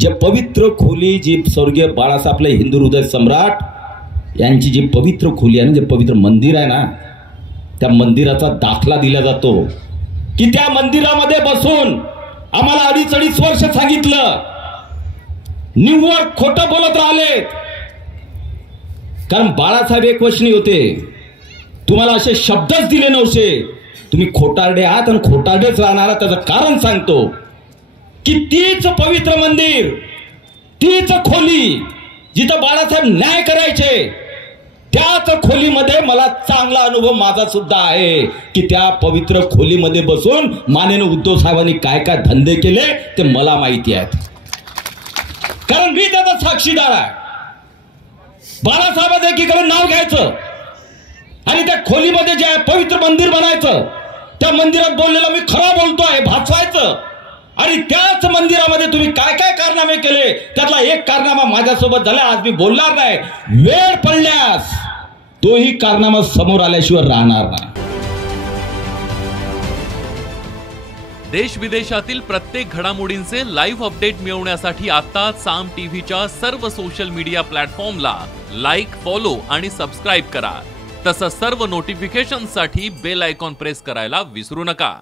जे पवित्र खोली जी स्वर्गीय बाळासाहेब आपले हिंदू हृदय सम्राट यांची जी पवित्र खोली आहे ना, जे पवित्र मंदिर आहे ना, त्या मंदिराचा दाखला दिला जातो की त्या मंदिरामध्ये बसून आम्हाला 2.5 वर्ष सांगितलं, निव्वळ खोटं बोलत राहिले. कारण बाळासाहेब एकवचनी होते, तुम्हाला असे शब्दच दिले नव्हते, तुम्ही खोटारडे आहात आणि खोटारडेच राहणार. त्याचं कारण सांगतो की तीच पवित्र मंदिर, तीच खोली जिथं बाळासाहेब न्याय करायचे, त्याच खोलीमध्ये मला चांगला अनुभव माझा सुद्धा आहे की त्या पवित्र खोलीमध्ये बसून माननीय उद्धव साहेबांनी काय काय धंदे केले ते मला माहिती आहेत. कारण मी त्याचा साक्षीदार आहे. बाळासाहेबांचं एकीकडे नाव घ्यायचं आणि त्या खोलीमध्ये जे पवित्र मंदिर बनायचं, त्या मंदिरात बोललेलं मी खरं बोलतोय भासवायचं. आणि त्याच मंदिरामध्ये तुम्ही काय काय कारनामे केले त्यातला एक कारनामा माझ्यासोबत झाला. आज मी बोलणार नाही, वेळ पडल्यास तोही कारनामा समोर आल्याशिवाय राहणार नाही. देश विदेशातील प्रत्येक घडामोडींचे लाईव्ह अपडेट मिळवण्यासाठी आता साम टीव्हीच्या सर्व सोशल मीडिया प्लॅटफॉर्मला लाईक, फॉलो आणि सबस्क्राईब करा. तसंच सर्व नोटिफिकेशनसाठी बेल आयकॉन प्रेस करायला विसरू नका.